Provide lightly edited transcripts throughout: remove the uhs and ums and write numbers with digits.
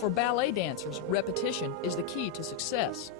For ballet dancers, repetition is the key to success.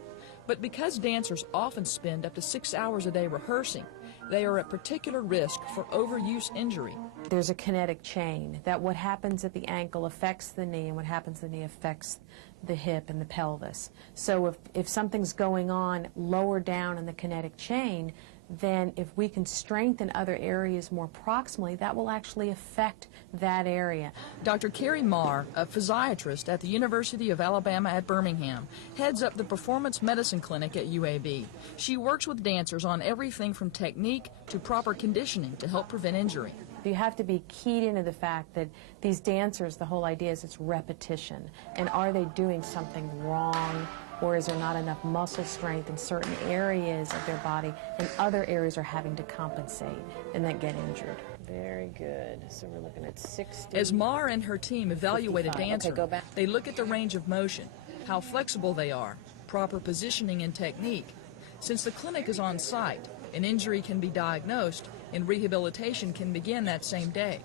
But because dancers often spend up to 6 hours a day rehearsing, they are at particular risk for overuse injury. There's a kinetic chain that what happens at the ankle affects the knee, and what happens at the knee affects the hip and the pelvis. So if something's going on lower down in the kinetic chain, then if we can strengthen other areas more proximally, that will actually affect that area. Dr. Carrie Marr, a physiatrist at the University of Alabama at Birmingham, heads up the Performance Medicine Clinic at UAB. She works with dancers on everything from technique to proper conditioning to help prevent injury. You have to be keyed into the fact that these dancers, the whole idea is it's repetition. And are they doing something wrong? Or is there not enough muscle strength in certain areas of their body, and other areas are having to compensate and then get injured? Very good. So we're looking at 60. As Marr and her team evaluate 55. a dancer, Okay, go back. they look at the range of motion, how flexible they are, proper positioning and technique. Since the clinic is on site, an injury can be diagnosed and rehabilitation can begin that same day.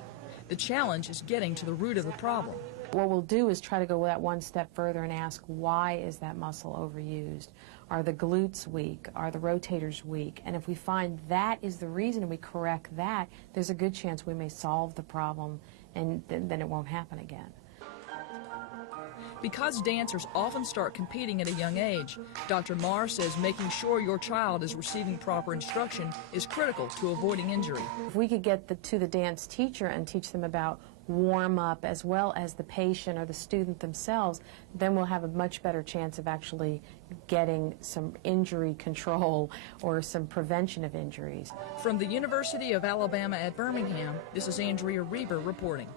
The challenge is getting to the root of the problem. What we'll do is try to go that one step further and ask, why is that muscle overused? Are the glutes weak? Are the rotators weak? And if we find that is the reason and we correct that, there's a good chance we may solve the problem, and then it won't happen again. Because dancers often start competing at a young age, Dr. Marr says making sure your child is receiving proper instruction is critical to avoiding injury. If we could get to the dance teacher and teach them about warm-up as well as the patient or the student themselves, then we'll have a much better chance of actually getting some injury control or some prevention of injuries. From the University of Alabama at Birmingham, this is Andrea Reber reporting.